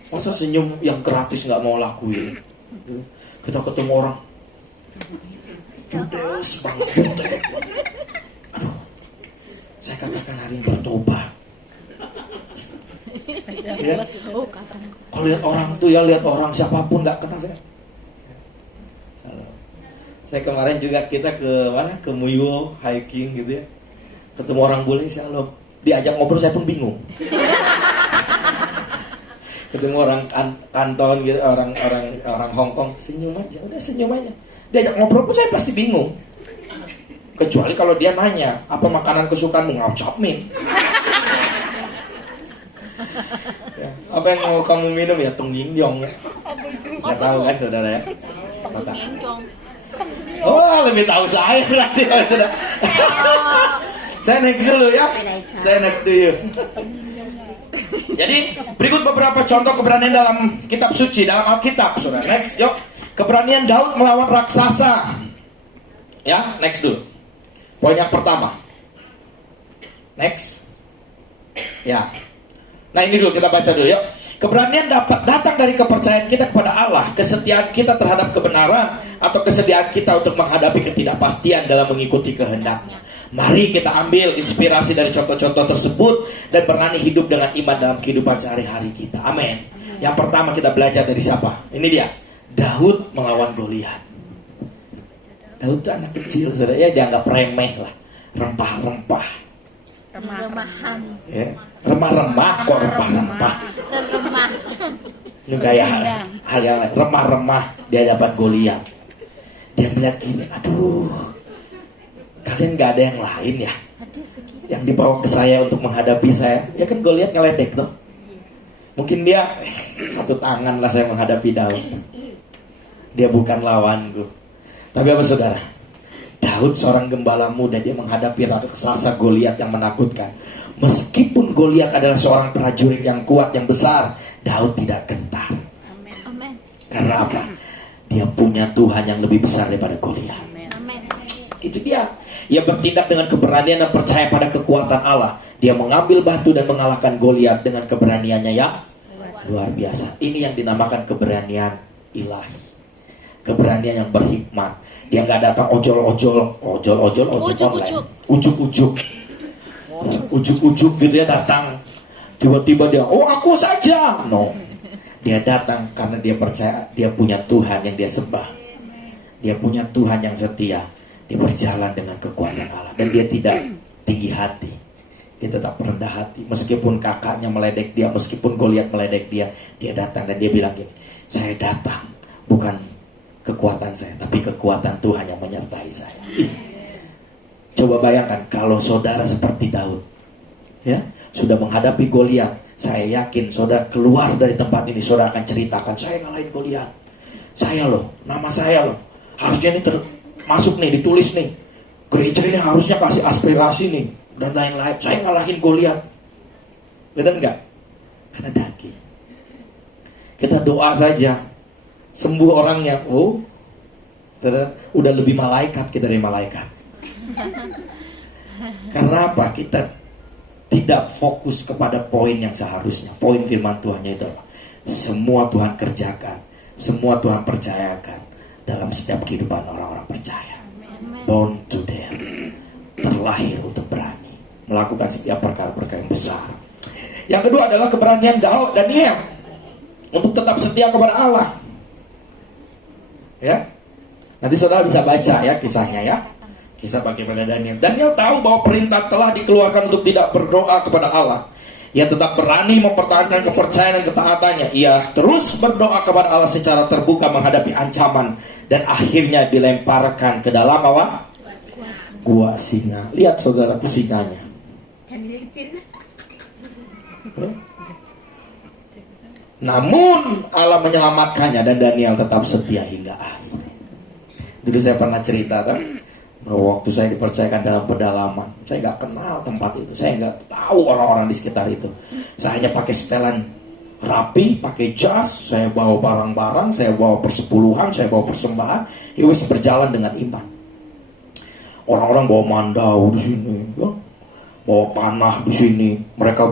Masa senyum yang gratis nggak mau lakuin? Kita ketemu orang, judes banget, judes. Aduh, saya katakan hari ini bertobat. Ya. Kalau lihat orang tuh ya, lihat orang siapapun nggak kenal saya. Saya kemarin juga kita ke mana? Ke Muyo hiking gitu ya. Ketemu orang bule, shalom. Diajak ngobrol saya pun bingung. Ketemu orang Kanton gitu, orang Hong Kong, senyum aja, udah senyum aja. Diajak ngobrol pun saya pasti bingung. Kecuali kalau dia nanya, apa makanan kesukaanmu? Ngau min. Ya, apa yang mau kamu minum? Ya tung yong ya. Nggak tahu kan saudara ya? Maka. Oh, lebih tahu saya berarti. Saya next dulu ya. Saya next to you. Jadi berikut beberapa contoh keberanian dalam kitab suci, dalam Alkitab, saudara. Next, yuk. Keberanian Daud melawan raksasa. Ya, next dulu. Poin yang pertama. Next. Ya. Nah ini dulu kita baca dulu yuk. Keberanian dapat datang dari kepercayaan kita kepada Allah, kesetiaan kita terhadap kebenaran, atau kesediaan kita untuk menghadapi ketidakpastian dalam mengikuti kehendaknya. Mari kita ambil inspirasi dari contoh-contoh tersebut dan berani hidup dengan iman dalam kehidupan sehari-hari kita. Amin. Yang pertama kita belajar dari siapa? Ini dia, Daud melawan Goliat. Daud itu anak kecil, saudara, ya dianggap remeh lah, rempah-rempah, Remahan. ya. Remah-remah kok rempah-rempah. Remah. Ini kayak hal yang lain. Remah-remah di hadapan Goliat. Dia melihat gini, aduh, kalian gak ada yang lain ya yang dibawa ke saya untuk menghadapi saya. Ya kan Goliat ngeledek tuh. Mungkin dia satu tangan lah saya menghadapi Daud. Dia bukan lawanku. Tapi apa saudara? Daud seorang gembala muda, dia menghadapi raksasa Goliat yang menakutkan. Meskipun Goliat adalah seorang prajurit yang kuat, yang besar, Daud tidak gentar. Amin. Karena apa? Dia punya Tuhan yang lebih besar daripada Goliat. Amin. Itu dia. Ia bertindak dengan keberanian dan percaya pada kekuatan Allah. Dia mengambil batu dan mengalahkan Goliat dengan keberaniannya yang luar biasa. Ini yang dinamakan keberanian ilahi. Keberanian yang berhikmat. Dia nggak datang ojol-ojol ujuk-ujuk gitu ya, datang tiba-tiba dia, oh aku saja. No, dia datang karena dia percaya dia punya Tuhan yang dia sembah. Dia punya Tuhan yang setia. Dia berjalan dengan kekuatan Allah dan dia tidak tinggi hati. Dia tetap rendah hati. Meskipun kakaknya meledek dia, meskipun Goliat meledek dia, dia datang dan dia bilang gini, saya datang bukan kekuatan saya, tapi kekuatan Tuhan yang menyertai saya. Coba bayangkan kalau saudara seperti Daud, ya, sudah menghadapi Goliat. Saya yakin saudara keluar dari tempat ini, saudara akan ceritakan, saya ngalahin Goliat. Saya loh, nama saya loh. Harusnya ini masuk nih, ditulis nih. Gereja ini harusnya kasih aspirasi nih dan lain-lain. Saya ngalahin Goliat. Benar enggak? Karena daging. Kita doa saja, sembuh orangnya. Oh, udah lebih malaikat kita dari malaikat. Karena apa? Kita tidak fokus kepada poin yang seharusnya. Poin firman Tuhannya itu apa? Semua Tuhan kerjakan, semua Tuhan percayakan dalam setiap kehidupan orang-orang percaya. Born to dare, terlahir untuk berani melakukan setiap perkara-perkara yang besar. Yang kedua adalah keberanian Daniel untuk tetap setia kepada Allah. Ya, nanti saudara bisa baca ya kisahnya ya. Kisah bagaimana Daniel. Daniel tahu bahwa perintah telah dikeluarkan untuk tidak berdoa kepada Allah. Ia tetap berani mempertahankan kepercayaan dan ketaatannya. Ia terus berdoa kepada Allah secara terbuka menghadapi ancaman. Dan akhirnya dilemparkan ke dalam apa? Gua singa. Lihat saudara singanya. Namun Allah menyelamatkannya dan Daniel tetap setia hingga akhir. Dulu saya pernah cerita kan, bahwa waktu saya dipercayakan dalam pedalaman, saya nggak kenal tempat itu, saya nggak tahu orang-orang di sekitar itu. Saya hanya pakai setelan rapi, pakai jas, saya bawa barang-barang, saya bawa persepuluhan, saya bawa persembahan, wis berjalan dengan iman. Orang-orang bawa mandau di sini, ya? Bawa panah di sini, mereka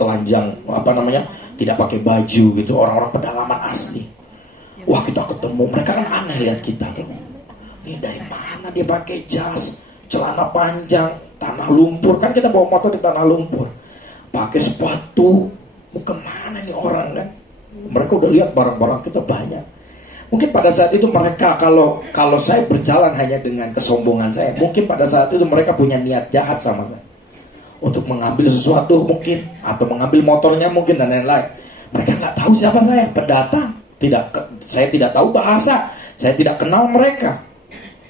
telanjang, tidak pakai baju gitu, orang-orang pedalaman asli. Wah, kita ketemu, mereka kan aneh lihat kita tuh. Ini dari mana dia pakai jas, celana panjang, tanah lumpur, kan kita bawa motor di tanah lumpur, pakai sepatu, mau kemana nih orang kan? Mereka udah lihat barang-barang kita banyak. Mungkin pada saat itu mereka, kalau saya berjalan hanya dengan kesombongan saya, mungkin pada saat itu mereka punya niat jahat sama saya, untuk mengambil sesuatu mungkin, atau mengambil motornya mungkin dan lain-lain. Mereka nggak tahu siapa saya, pendatang, saya tidak tahu bahasa, saya tidak kenal mereka.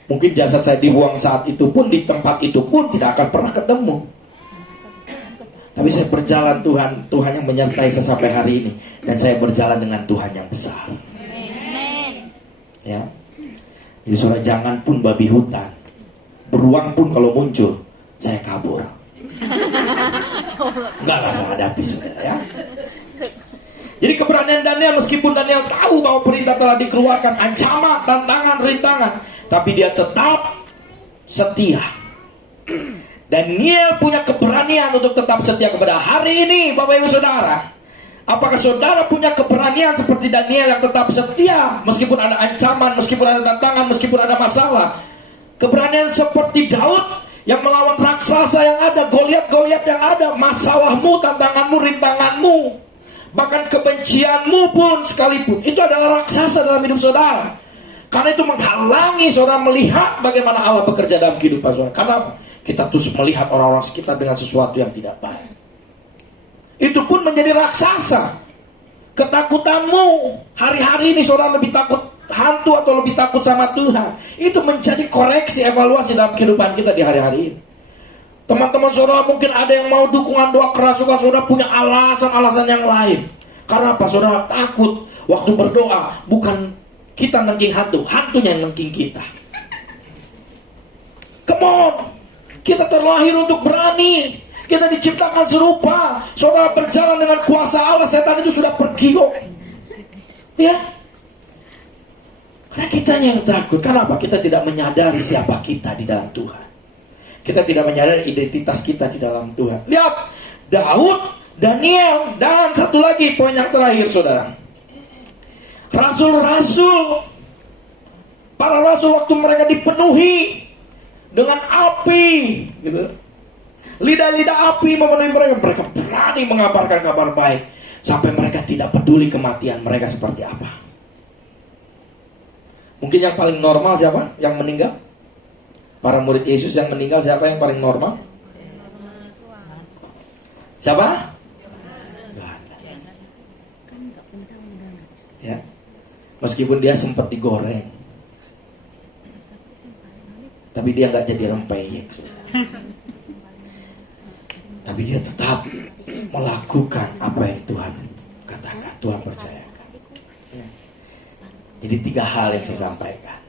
Mungkin jasad saya dibuang saat itu pun, di tempat itu pun tidak akan pernah ketemu. Tapi saya berjalan Tuhan yang menyertai saya sampai hari ini, dan saya berjalan dengan Tuhan yang besar. Ya, jadi saudara, jangan pun babi hutan, beruang pun kalau muncul, saya kabur. Enggak lah saya hadapi saudara ya. Jadi keberanian Daniel, meskipun Daniel tahu bahwa perintah telah dikeluarkan, ancaman, tantangan, rintangan, tapi dia tetap setia. Daniel punya keberanian untuk tetap setia kepada hari ini, Bapak Ibu Saudara. Apakah saudara punya keberanian seperti Daniel yang tetap setia meskipun ada ancaman, meskipun ada tantangan, meskipun ada masalah? Keberanian seperti Daud yang melawan raksasa yang ada, Goliat yang ada, masalahmu, tantanganmu, rintanganmu, bahkan kebencianmu pun sekalipun, itu adalah raksasa dalam hidup saudara. Karena itu menghalangi saudara melihat bagaimana Allah bekerja dalam kehidupan saudara. Karena kita terus melihat orang-orang sekitar dengan sesuatu yang tidak baik. Itu pun menjadi raksasa. Ketakutanmu hari-hari ini saudara lebih takut hantu atau lebih takut sama Tuhan, itu menjadi koreksi, evaluasi dalam kehidupan kita di hari-hari ini. Teman-teman saudara mungkin ada yang mau dukungan doa kerasukan, saudara punya alasan-alasan yang lain. Karena apa? Saudara takut waktu berdoa, bukan kita nengking hantu, hantunya yang nengking kita. Come on, kita terlahir untuk berani. Kita diciptakan serupa. Saudara berjalan dengan kuasa Allah, setan itu sudah pergi kok. Ya, karena kita yang takut. Kenapa? Kita tidak menyadari siapa kita di dalam Tuhan. Kita tidak menyadari identitas kita di dalam Tuhan. Lihat, Daud, Daniel, dan satu lagi poin yang terakhir saudara. Rasul-rasul, para rasul waktu mereka dipenuhi dengan api, gitu. Lidah-lidah api memenuhi mereka. Mereka berani mengabarkan kabar baik, sampai mereka tidak peduli kematian mereka seperti apa. Mungkin yang paling normal siapa? Yang meninggal? Para murid Yesus yang meninggal, siapa yang paling normal? Siapa? Ya. Meskipun dia sempat digoreng, tapi dia nggak jadi rempeyek. Tapi dia tetap melakukan apa yang Tuhan katakan, Tuhan percayakan. Jadi 3 hal yang saya sampaikan.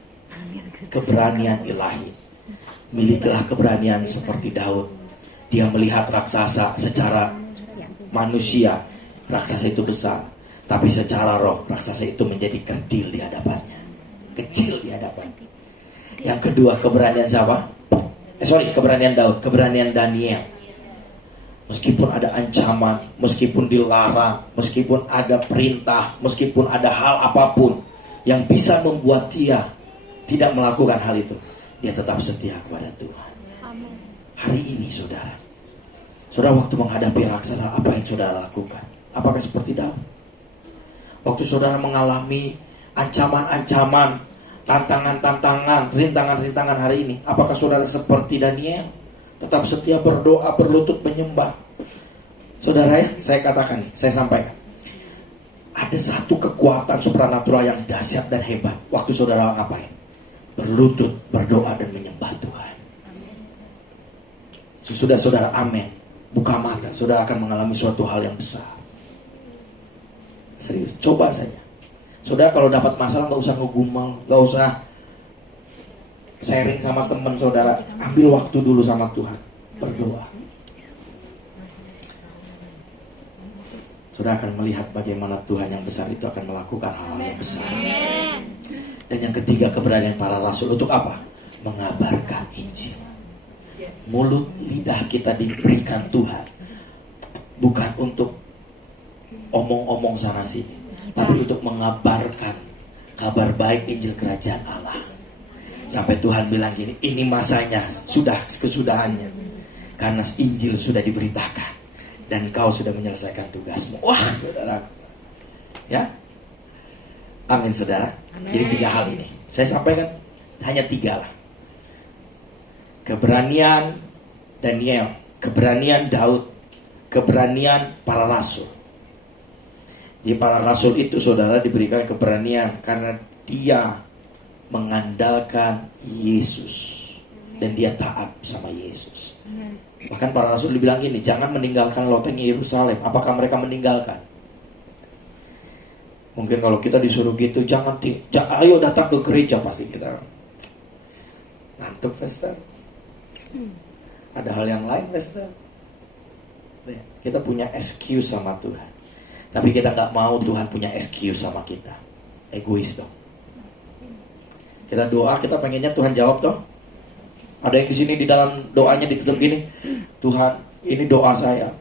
keberanian ilahi. Milikilah keberanian seperti Daud. Dia melihat raksasa secara manusia, raksasa itu besar, tapi secara roh raksasa itu menjadi kerdil di hadapannya, kecil di hadapannya. Yang kedua, keberanian siapa? Keberanian Daud, keberanian Daniel. Meskipun ada ancaman, meskipun dilarang, meskipun ada perintah, meskipun ada hal apapun yang bisa membuat dia tidak melakukan hal itu, dia tetap setia kepada Tuhan. Hari ini saudara waktu menghadapi raksasa, apa yang saudara lakukan? Apakah seperti Daud? Waktu saudara mengalami ancaman-ancaman, tantangan-tantangan, rintangan-rintangan hari ini, apakah saudara seperti Daniel? Tetap setia berdoa, berlutut menyembah. Saudara ya, saya katakan, saya sampaikan, ada satu kekuatan supranatural yang dahsyat dan hebat. Waktu saudara ngapain? Berlutut, berdoa dan menyembah Tuhan. Sesudah saudara amin, buka mata, saudara akan mengalami suatu hal yang besar. Serius, coba saja. Saudara kalau dapat masalah gak usah ngegumel, gak usah sharing sama teman saudara, ambil waktu dulu sama Tuhan, berdoa. Saudara akan melihat bagaimana Tuhan yang besar itu akan melakukan hal yang besar. Dan yang ketiga, keberanian para rasul untuk apa? Mengabarkan Injil. Mulut lidah kita diberikan Tuhan bukan untuk omong-omong sana sini, tapi untuk mengabarkan kabar baik Injil Kerajaan Allah. Sampai Tuhan bilang gini, ini masanya, sudah kesudahannya, karena Injil sudah diberitakan dan kau sudah menyelesaikan tugasmu. Wah saudara, ya, amin saudara. Amin. Jadi 3 hal ini saya sampaikan, hanya 3 lah. Keberanian Daniel, keberanian Daud, keberanian para rasul. Di para rasul itu saudara diberikan keberanian karena dia mengandalkan Yesus dan dia taat sama Yesus. Bahkan para rasul dibilang gini, jangan meninggalkan loteng Yerusalem. Apakah mereka meninggalkan? Mungkin kalau kita disuruh gitu, ayo datang ke gereja, pasti kita ngantuk, Pastor. Ada hal yang lain, Pastor. Kita punya excuse sama Tuhan, tapi kita gak mau Tuhan punya excuse sama kita. Egois dong. Kita doa, kita pengennya Tuhan jawab dong. Ada yang di sini di dalam doanya ditutup gini, Tuhan, ini doa saya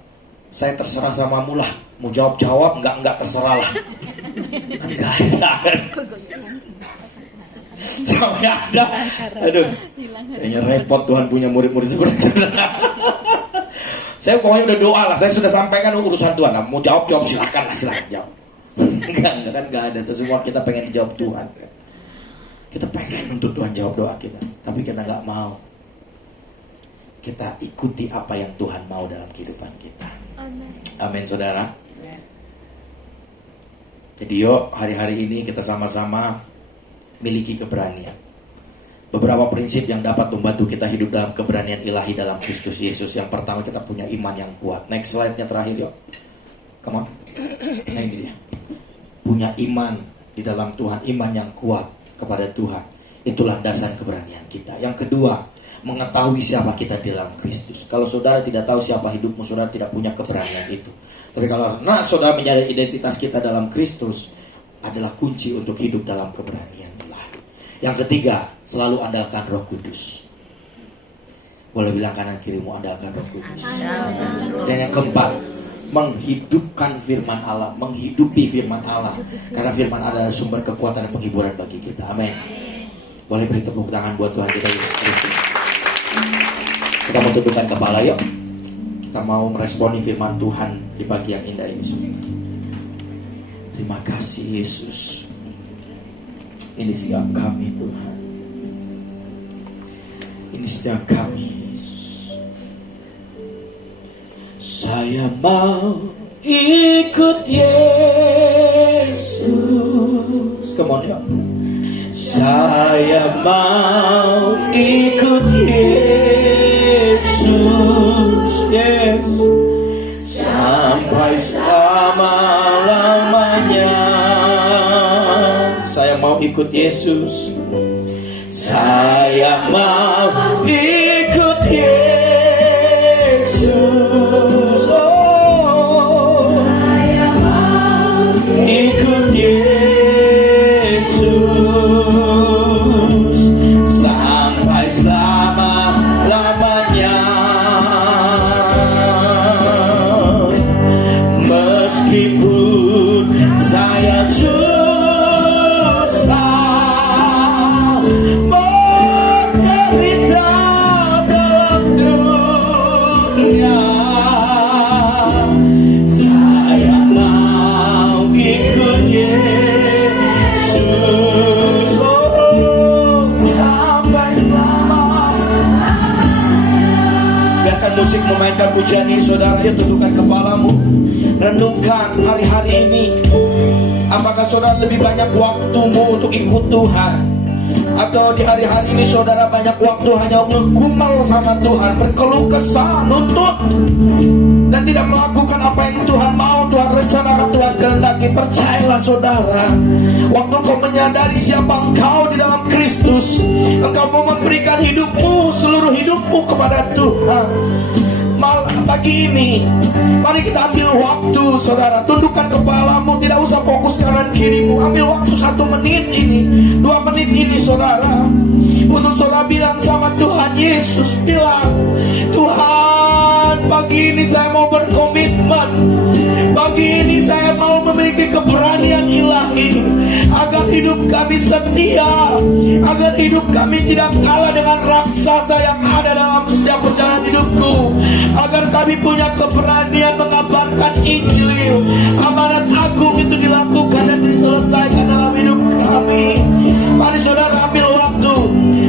terserah samamu lah. Mau jawab, enggak terserah lah. Enggak ada. Sampai ada. Aduh, kayaknya repot Tuhan punya murid-murid seperti itu. Saya pokoknya udah doa lah, saya sudah sampaikan urusan Tuhan. Mau jawab silakan jawab. Enggak ada. Itu semua kita pengen jawab Tuhan. Kita pengen untuk Tuhan jawab doa kita, tapi kita nggak mau. Kita ikuti apa yang Tuhan mau dalam kehidupan kita. Amin, saudara. Jadi yuk, hari-hari ini kita sama-sama miliki keberanian. Beberapa prinsip yang dapat membantu kita hidup dalam keberanian ilahi dalam Kristus Yesus. Yang pertama, kita punya iman yang kuat. Next slide-nya terakhir yuk. Come on. Nah ini dia. Punya iman di dalam Tuhan, iman yang kuat kepada Tuhan. Itu landasan keberanian kita. Yang kedua, mengetahui siapa kita di dalam Kristus. Kalau saudara tidak tahu siapa hidupmu, saudara tidak punya keberanian itu. Tapi kalau saudara menyadari identitas kita dalam Kristus, adalah kunci untuk hidup dalam keberanian ilahi. Yang ketiga, selalu andalkan Roh Kudus. Boleh bilang kanan kirimu, andalkan Roh Kudus. Dan yang keempat, menghidupkan firman Allah, menghidupi firman Allah, karena firman Allah adalah sumber kekuatan dan penghiburan bagi kita. Amin. Boleh beri tepuk tangan buat Tuhan kita Yesus Kristus. Kita mau tundukkan kepala yuk. Kita mau meresponi firman Tuhan di pagi yang indah ini. Terima kasih Yesus. Ini setiap kami Tuhan. Ini setiap kami Yesus. Saya mau ikut Yesus. Come on ya. Saya mau ikut Yesus, yes, sampai selama-lamanya. Saya mau ikut Yesus. Saya mau ikut Yesus. Oh, saya mau ikut Yesus sampai selama-lamanya. Meskipun saya susah menderita dalam dunia, saya mau ikut Yesus. Oh, sampai selama-lamanya. Biarkan musik memainkan pujian ini, saudara. Ya, tundukkan kepalamu. Renungkan hari-hari ini. Apakah saudara lebih banyak waktumu untuk ikut Tuhan? Atau di hari-hari ini saudara banyak waktu hanya ngegumel sama Tuhan, berkeluh kesah, nuntut, dan tidak melakukan apa yang Tuhan mau, Tuhan rencanakan, Tuhan kehendaki? Percayalah saudara, waktu kau menyadari siapa engkau di dalam Kristus, engkau mau memberikan hidupmu, seluruh hidupmu kepada Tuhan. Pagi ini, mari kita ambil waktu, saudara. Tundukkan kepalamu, tidak usah fokus kanan kirimu. Ambil waktu 1 menit ini, 2 menit ini, saudara, untuk saudara bilang sama Tuhan Yesus, bilang, Tuhan, pagi ini saya mau berkomitmen. Pagi ini saya mau memiliki keberanian ilahi, agar hidup kami setia, agar hidup kami tidak kalah dengan raksasa yang ada dalam setiap perjalanan hidupku, agar kami punya keberanian mengabarkan Injil. Amanat agung itu dilakukan dan diselesaikan dalam hidup kami. Mari saudara ambil waktu,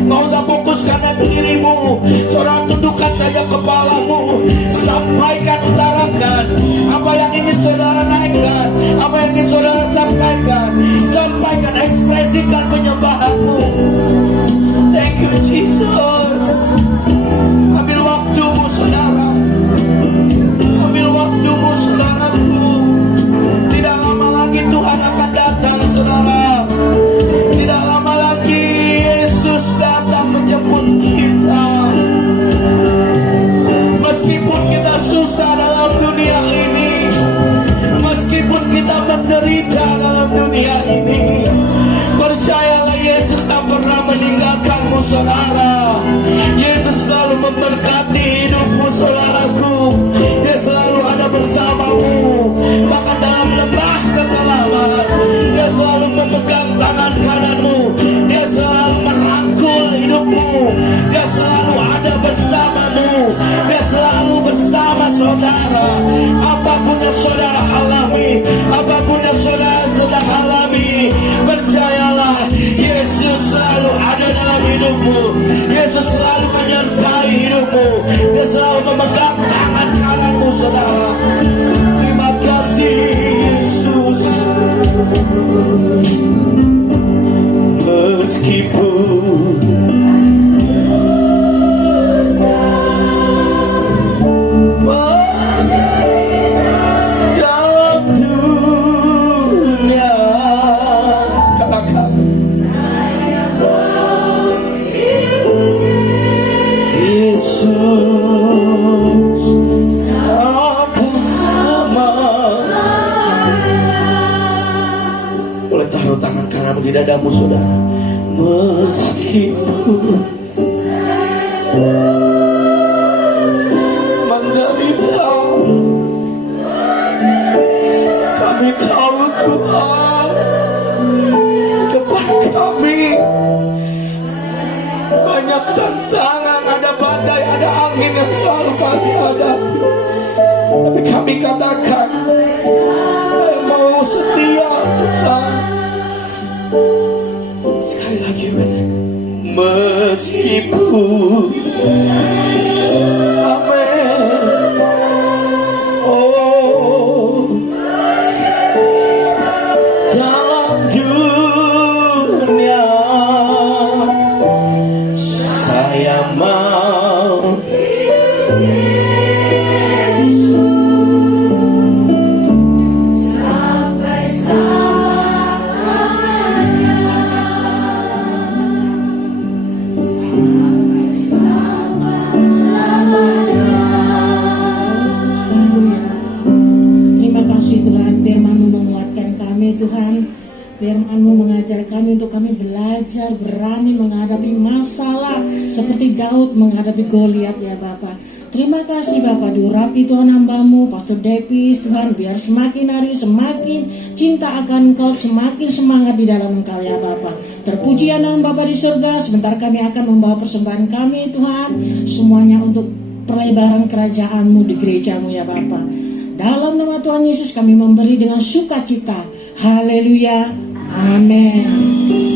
nggak usah fokus kanan kirimu, saudara tundukkan saja kepalamu, sampaikan, utarakan apa yang ingin saudara naikkan, apa yang ingin saudara sampaikan. Sampaikan, ekspresikan penyembahanmu. Thank you Jesus. Ambil waktumu saudara, ambil waktumu saudaraku. Tidak lama lagi Tuhan akan datang saudara. Tidak lama lagi Yesus datang menjemput kita. Meskipun kita susah dalam dunia ini, meskipun kita menderita dalam dunia ini, percayalah Yesus tak pernah meninggalkanmu saudara. Yesus selalu memberkati hidupmu saudaraku. Dia selalu ada bersamamu, bahkan dalam lembah kekelaman. Dia selalu memegang tangan kananmu, dia selalu merangkul hidupmu, dia selalu ada bersamamu, dia selalu bersama saudara. Apapun yang saudara alami, apapun yang saudara sedang alami, percayalah Yesus selalu ada dalam hidupmu. Yesus selalu menyertai hidupmu. Dia selalu memegang tangan kananmu saudara. Terima kasih Yesus. Meskipun dalam dunia, katakan Yesus sampai sama. Boleh taruh tangan kananmu di dadamu saudara. Meskipun menderita, kami tahu Tuhan, depan kami banyak tantangan, ada badai, ada angin yang selalu kami hadapi. Tapi kami katakan, saya mau setia Tuhan. Sekali lagi katakan, meskipun amin. Oh, dalam dunia saya mau sampai selamanya. untuk berani menghadapi masalah seperti Daud menghadapi Goliat ya Bapak. Terima kasih Bapak, diurapi Tuhan hamba-Mu Pastor Depis Tuhan, biar semakin hari semakin cinta akan Engkau, semakin semangat di dalam Engkau ya Bapak. Terpuji nama Bapak di surga. Sebentar kami akan membawa persembahan kami Tuhan, semuanya untuk perlebaran kerajaan-Mu di gereja-Mu ya Bapak. Dalam nama Tuhan Yesus kami memberi dengan sukacita. Haleluya. Amin.